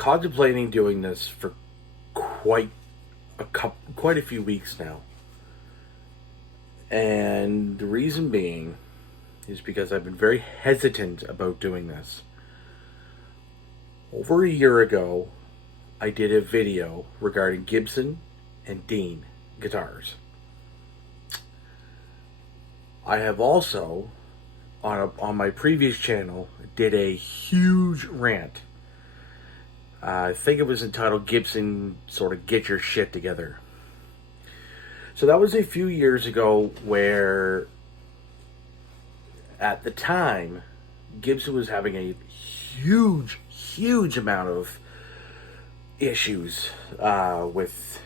contemplating doing this for quite a few weeks now. And the reason being is because I've been very hesitant about doing this. Over a year ago, I did a video regarding Gibson and Dean guitars. I have also, on my previous channel, did a huge rant. I think it was entitled Gibson sort of Get Your Shit Together. So that was a few years ago where, at the time, Gibson was having a huge amount of issues with,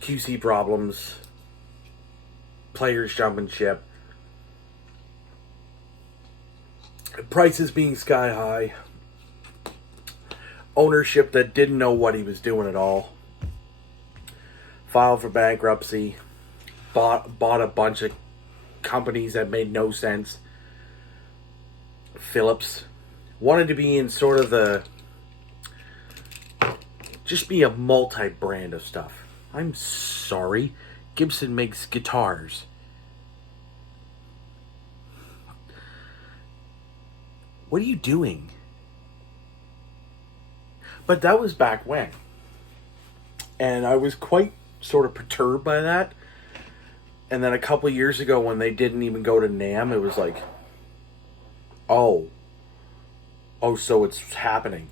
QC problems, players jumping ship, prices being sky high, ownership that didn't know what he was doing at all, filed for bankruptcy, bought a bunch of companies that made no sense. Phillips wanted to be in sort of just be a multi-brand of stuff. I'm sorry, Gibson makes guitars. What are you doing? But that was back when. And I was quite sort of perturbed by that. And then a couple of years ago when they didn't even go to NAMM, it was like, oh, so it's happening.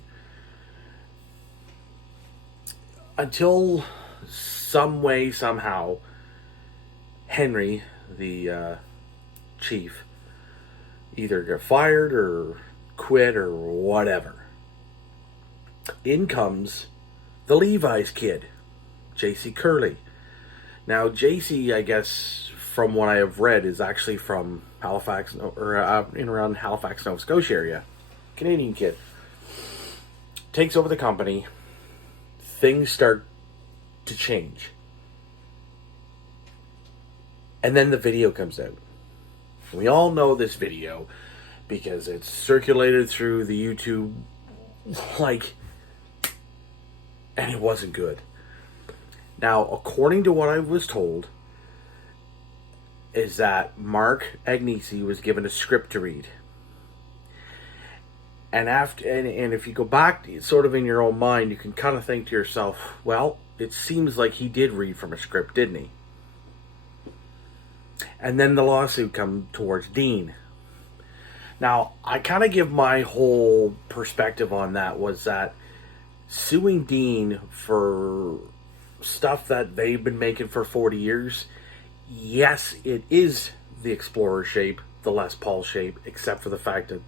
Until some way, somehow, Henry, the chief, either got fired or quit or whatever. In comes the Levi's kid, J.C. Curley. Now, J.C., I guess, from what I have read, is actually from Halifax, or in around Halifax, Nova Scotia area. Canadian kid. Takes over the company. Things start to change. And then the video comes out. We all know this video because it's circulated through the YouTube, and it wasn't good. Now, according to what I was told, is that Mark Agnesi was given a script to read. And if you go back sort of in your own mind, you can kind of think to yourself, well, it seems like he did read from a script, didn't he? And then the lawsuit come towards Dean. Now, I kind of give my whole perspective on that was that suing Dean for stuff that they've been making for 40 years, yes, it is the Explorer shape, the Les Paul shape, except for the fact that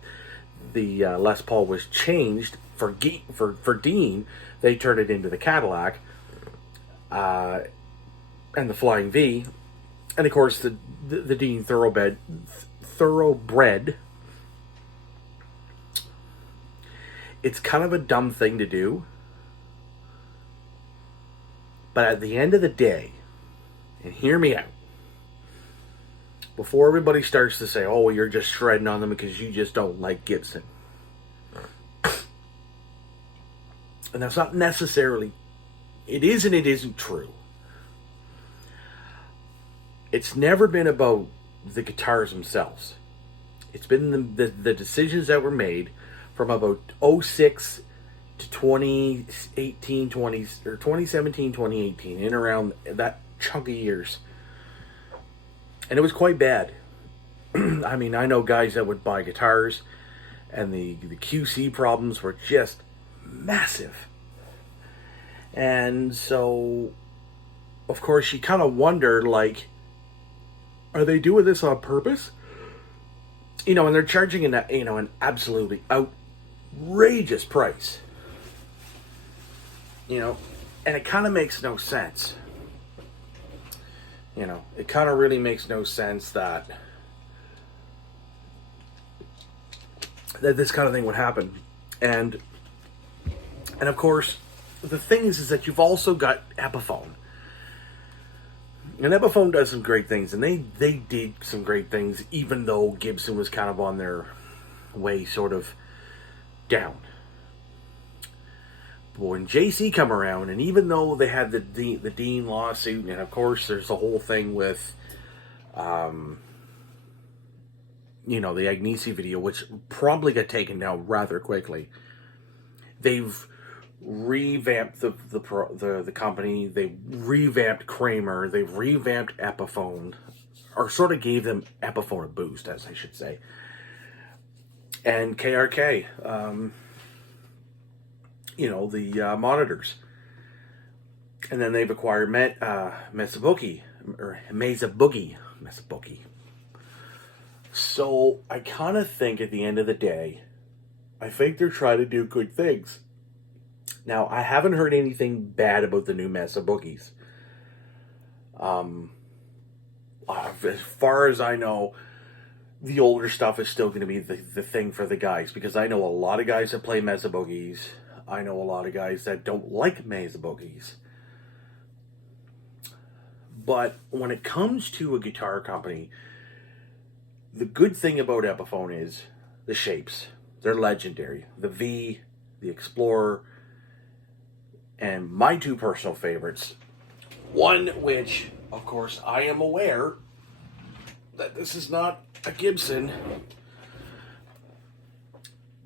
the Les Paul was changed for Dean. They turned it into the Cadillac and the Flying V, and of course the Dean Thoroughbred. It's kind of a dumb thing to do, but at the end of the day, and hear me out, before everybody starts to say, oh, well, you're just shredding on them because you just don't like Gibson. And that's not necessarily, it is and it isn't true. It's never been about the guitars themselves. It's been the decisions that were made from about 06 to 2017, 2018, in around that chunk of years. And it was quite bad. I mean, I know guys that would buy guitars, and the QC problems were just massive. And so, of course, you kind of wonder, are they doing this on purpose? And they're charging an absolutely outrageous price. And it kind of makes no sense. It kind of really makes no sense that this kind of thing would happen. And of course, the thing is that you've also got Epiphone. And Epiphone does some great things, and they did some great things, even though Gibson was kind of on their way sort of down. But when JC come around, and even though they had the Dean lawsuit, and of course there's the whole thing with, the Agnesi video, which probably got taken down rather quickly. They've revamped the company. They revamped Kramer. They've revamped Epiphone, or sort of gave them Epiphone a boost, as I should say. And KRK, the monitors. And then they've acquired Mesa Boogie. So I kind of think at the end of the day, I think they're trying to do good things. Now, I haven't heard anything bad about the new Mesa Boogies. As far as I know, the older stuff is still going to be the thing for the guys, because I know a lot of guys that play Mesa Boogies. I know a lot of guys that don't like Mesa Boogies. But when it comes to a guitar company, the good thing about Epiphone is the shapes. They're legendary. The V, the Explorer, and my two personal favorites. One which, of course, I am aware that this is not a Gibson,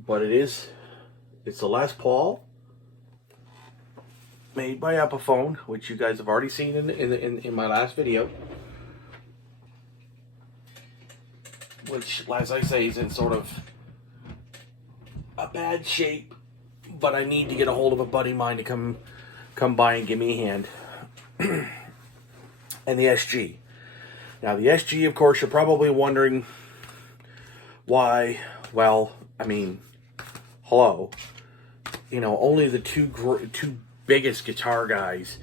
but it's the Les Paul, made by Epiphone, which you guys have already seen in my last video. Which, as I say, is in sort of a bad shape, but I need to get a hold of a buddy of mine to come by and give me a hand. And the SG. Now, the SG, of course, you're probably wondering why. Well, I mean, hello. Only the two biggest guitar guys,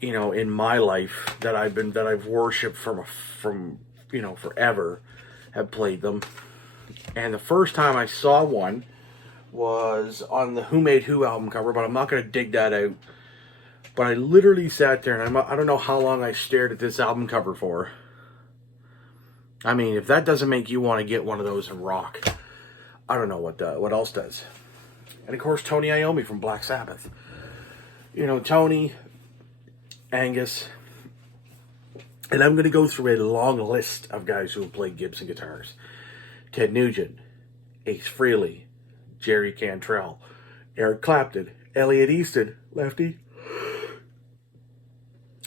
in my life that I've worshipped from forever, have played them. And the first time I saw one was on the Who Made Who album cover, but I'm not going to dig that out. But I literally sat there, and I don't know how long I stared at this album cover for. I mean, if that doesn't make you want to get one of those and rock, I don't know what else does. And of course, Tony Iommi from Black Sabbath. Tony, Angus, and I'm going to go through a long list of guys who have played Gibson guitars. Ted Nugent, Ace Frehley, Jerry Cantrell, Eric Clapton, Elliot Easton, lefty.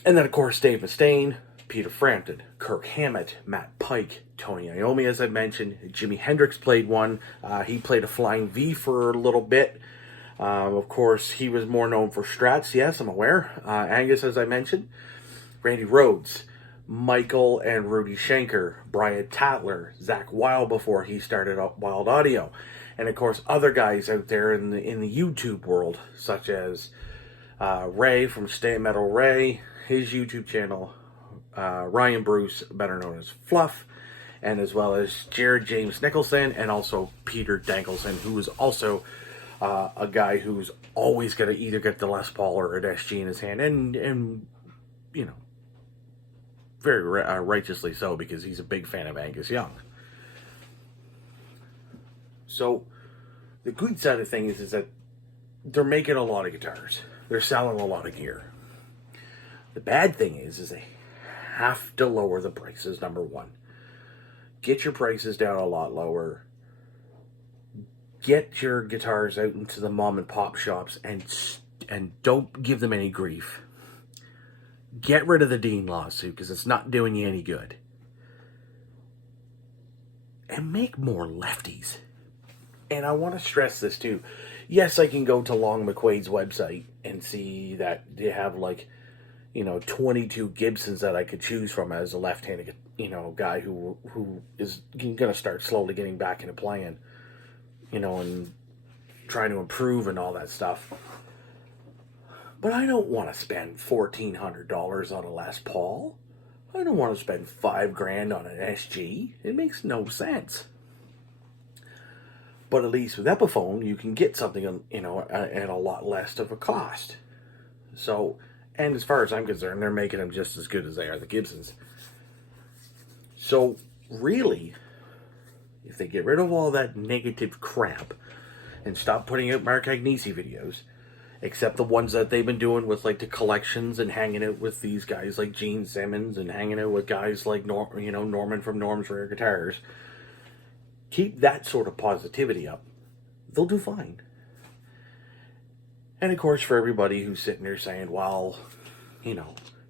And then, of course, Dave Mustaine, Peter Frampton, Kirk Hammett, Matt Pike, Tony Iommi, as I mentioned. Jimi Hendrix played one. He played a Flying V for a little bit. Of course, he was more known for Strats. Yes, I'm aware. Angus, as I mentioned. Randy Rhoads, Michael and Rudy Schenker, Brian Tatler, Zach Wild before he started up Wild Audio. And, of course, other guys out there in the YouTube world, such as Ray from Stay Metal Ray, his YouTube channel, Ryan Bruce, better known as Fluff, and as well as Jared James Nicholson, and also Peter Dankelson, who is also a guy who's always going to either get the Les Paul or an SG in his hand, and very righteously so, because he's a big fan of Angus Young. So the good side of things is that they're making a lot of guitars. They're selling a lot of gear. The bad thing is they have to lower the prices, number one. Get your prices down a lot lower. Get your guitars out into the mom and pop shops and don't give them any grief. Get rid of the Dean lawsuit, because it's not doing you any good. And make more lefties. And I want to stress this too. Yes, I can go to Long McQuaid's website and see that they have 22 Gibsons that I could choose from as a left-handed, guy who is going to start slowly getting back into playing, and trying to improve and all that stuff. But I don't want to spend $1,400 on a Les Paul. I don't want to spend $5,000 on an SG. It makes no sense. But at least with Epiphone, you can get something, at a lot less of a cost. So, and as far as I'm concerned, they're making them just as good as they are the Gibsons. So, really, if they get rid of all that negative crap and stop putting out Mark Agnesi videos, except the ones that they've been doing with like the collections and hanging out with these guys like Gene Simmons and hanging out with guys like Norman from Norm's Rare Guitars, keep that sort of positivity up, they'll do fine. And of course, for everybody who's sitting there saying, well,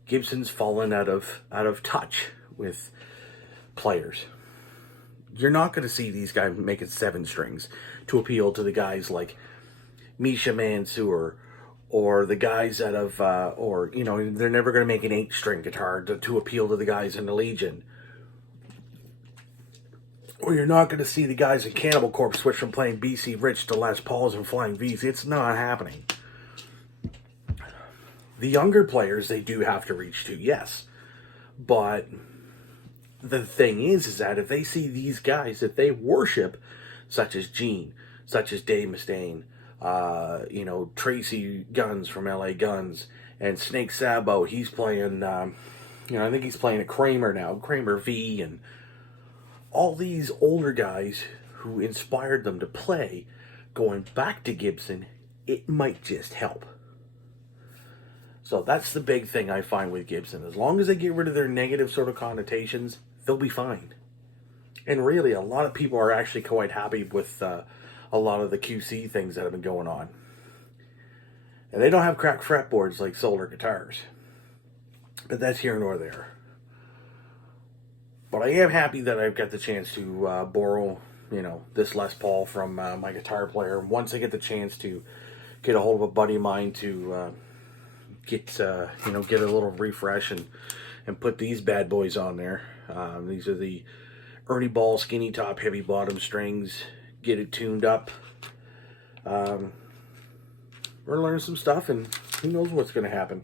Gibson's fallen out of touch with players. You're not going to see these guys making 7 strings to appeal to the guys like Misha Mansour, or the guys that have, they're never going to make an 8-string guitar to appeal to the guys in the Legion. Or you're not going to see the guys at Cannibal Corpse switch from playing BC Rich to Les Pauls and Flying V's. It's not happening. The younger players, they do have to reach to, yes. But the thing is that if they see these guys that they worship, such as Gene, such as Dave Mustaine, Tracy Guns from LA Guns, and Snake Sabo, he's playing, I think he's playing a Kramer now, Kramer V, and all these older guys who inspired them to play, going back to Gibson, it might just help. So that's the big thing I find with Gibson. As long as they get rid of their negative sort of connotations, they'll be fine. And really, a lot of people are actually quite happy with a lot of the QC things that have been going on. And they don't have cracked fretboards like Solar guitars. But that's here nor there. But I am happy that I've got the chance to borrow, this Les Paul from my guitar player. Once I get the chance to get a hold of a buddy of mine to get a little refresh and put these bad boys on there. These are the Ernie Ball skinny top heavy bottom strings. Get it tuned up. We're gonna learn some stuff, and who knows what's gonna happen.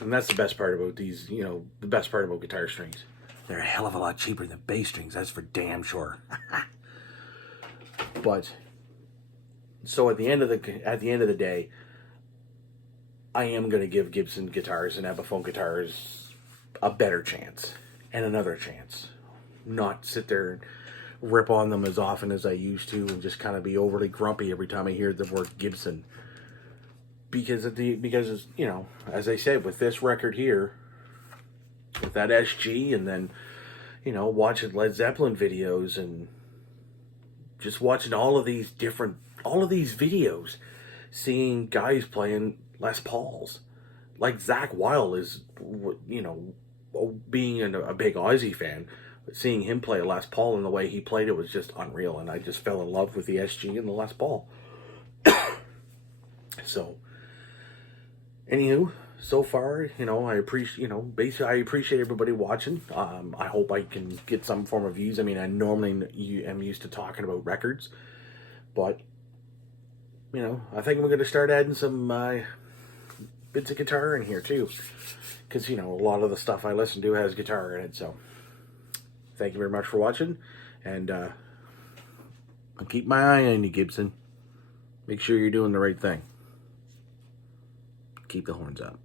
And that's the best part about these, the best part about guitar strings. They're a hell of a lot cheaper than bass strings, that's for damn sure. But so at the end of the day, I am going to give Gibson guitars and Epiphone guitars a better chance and another chance. Not sit there and rip on them as often as I used to and just kind of be overly grumpy every time I hear the word Gibson. Because as I said, with this record here, with that SG, and then, watching Led Zeppelin videos and just watching all of these videos, seeing guys playing Les Pauls, like Zakk Wylde is, being a big Ozzy fan, but seeing him play a Les Paul and the way he played it was just unreal, and I just fell in love with the SG and the Les Paul. So, anywho, so far, I appreciate, basically I appreciate everybody watching. I hope I can get some form of views. I mean, I normally am used to talking about records, but I think we're going to start adding some bits of guitar in here too, because a lot of the stuff I listen to has guitar in it. So thank you very much for watching, and I'll keep my eye on you, Gibson. Make sure you're doing the right thing. Keep the horns up.